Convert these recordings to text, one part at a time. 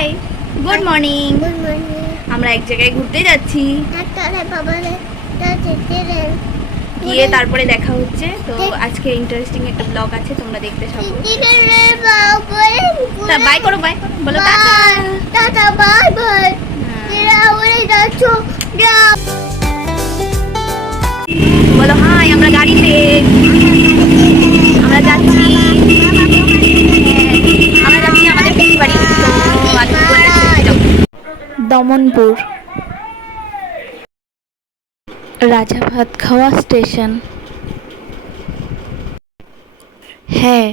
High, good morning. আমরা এক জায়গায় ঘুরতে যাচ্ছি, গিয়ে তারপরে দেখা হচ্ছে। তো আজকে ইন্টারেস্টিং একটা ব্লগ আছে, তোমরা দেখতে থাকো। বাই করো, বাই করো, বলো টাটা বাই বাই। বলো হাই, আমরা গাড়িতে আমরা যাচ্ছি, আমরা যাচ্ছি আমাদের পিসি বাড়ি দমনপুর রাজা ভাত খাওয়া স্টেশন। হ্যাঁ,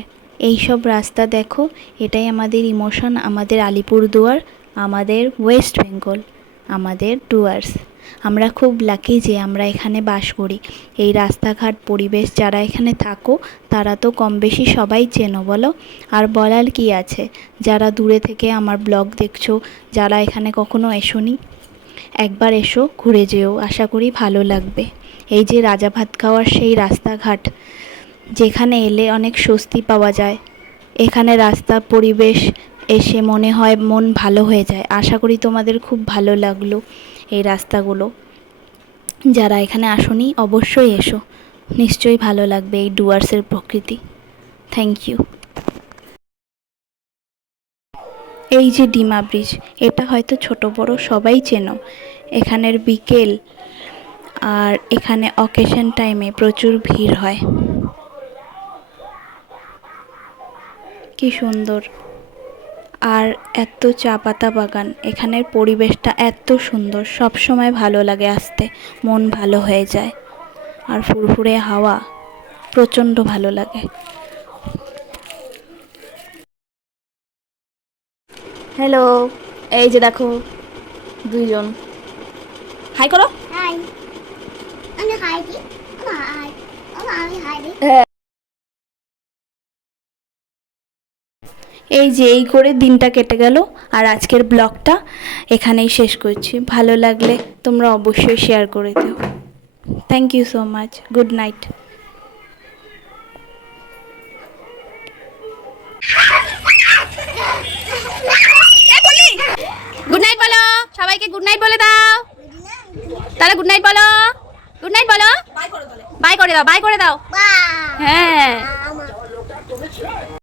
এইসব রাস্তা দেখো, এটাই আমাদের ইমোশন, আমাদের আলিপুরদুয়ার, আমাদের ওয়েস্ট বেঙ্গল, আমাদের ডুয়ার্স। আমরা খুব লাকি যে আমরা এখানে বাস করি। এই রাস্তাঘাট পরিবেশ যারা এখানে থাকো তারা তো কম বেশি সবাই চেনো, বলো। আর বলার কি আছে, যারা দূরে থেকে আমার ব্লগ দেখছো, যারা এখানে কখনো এসোনি, একবার এসো, ঘুরে যেও, আশা করি ভালো লাগবে। এই যে রাজা ভাত খাওয়ার সেই রাস্তাঘাট, যেখানে এলে অনেক স্বস্তি পাওয়া যায়। এখানে রাস্তা পরিবেশ এসে মনে হয় মন ভালো হয়ে যায়। আশা করি তোমাদের খুব ভালো লাগলো এই রাস্তাগুলো। যারা এখানে আসোনি অবশ্যই এসো, নিশ্চয়ই ভালো লাগবে এই ডুয়ার্সের প্রকৃতি। Thank you. এই যে ডিমা ব্রিজ, এটা হয়তো ছোট বড় সবাই চেনো। এখানের বিকেল আর এখানে অকেশন টাইমে প্রচুর ভিড় হয়। কি সুন্দর, আর এত চা পাতা বাগান, এখানের পরিবেশটা এত সুন্দর, সব সময় ভালো লাগে আসতে, মন ভালো হয়ে যায়। আর ফুরফুরে হাওয়া, প্রচণ্ড ভালো লাগে। হ্যালো, এই যে দেখো দুইজন, হাই করো। হাই, আমি হাই দি, হাই, আমি হাই দি। এই যে এই করে দিনটা কেটে গেল, আর আজকের ব্লগটা এখানেই শেষ করছি। ভালো লাগলে তোমরা অবশ্যই শেয়ার করে দিও। Thank you so much, good night. Good night বলো সবাইকে, গুড নাইট বলে দাও। তাহলে গুড নাইট বলো, গুড নাইট বলো, বাই করে দাও, বাই করে দাও। হ্যাঁ।